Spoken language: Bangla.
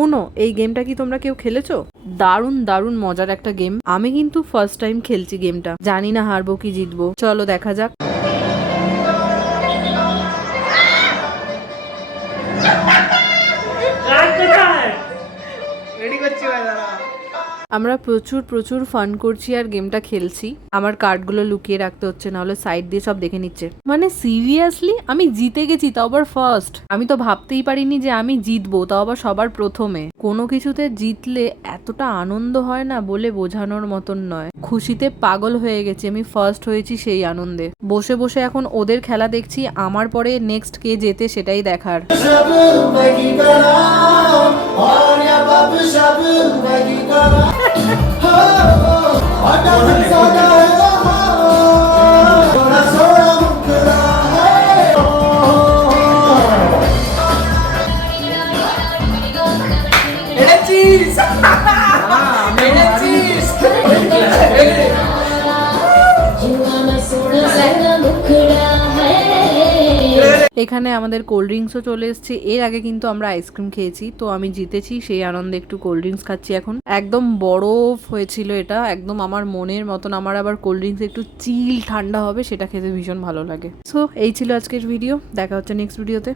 উনো এই গেমটা কি তোমরা কেউ খেলেছো? দারুণ দারুণ মজার একটা গেম। আমি কিন্তু ফার্স্ট টাইম খেলছি গেমটা, জানি না হারবো কি জিতবো, চলো দেখা যাক। আমরা প্রচুর প্রচুর ফান করছি আর গেমটা খেলছি। আমার কার্ডগুলো লুকিয়ে রাখতে হচ্ছে, নাহলে সাইড দিয়ে সব দেখে নিচ্ছে। মানে সিরিয়াসলি আমি জিতে গেছি, তাও আবার ফার্স্ট। আমি তো ভাবতেই পারিনি যে আমি জিতবো, তাও আবার সবার প্রথমে। কোনো কিছুতে জিতলে এতটা আনন্দ হয় না, বলে বোঝানোর মতন নয়। খুশিতে পাগল হয়ে গেছি, আমি ফার্স্ট হয়েছি সেই আনন্দে। বসে বসে এখন ওদের খেলা দেখছি, আমার পরে নেক্সট কে জেতে সেটাই দেখার। এখানে আমাদের কোল্ড ড্রিঙ্কসও চলে এসছে। এর আগে কিন্তু আমরা আইসক্রিম খেয়েছি, তো আমি জিতেছি সেই আনন্দে একটু কোল্ড ড্রিঙ্কস খাচ্ছি এখন। একদম বরফ হয়েছিল এটা, একদম আমার মনের মতন। আমার আবার কোল্ড ড্রিঙ্কস একটু চিল ঠান্ডা হবে, সেটা খেতে ভীষণ ভালো লাগে। সো এই ছিল আজকের ভিডিও, দেখা হচ্ছে নেক্সট ভিডিওতে।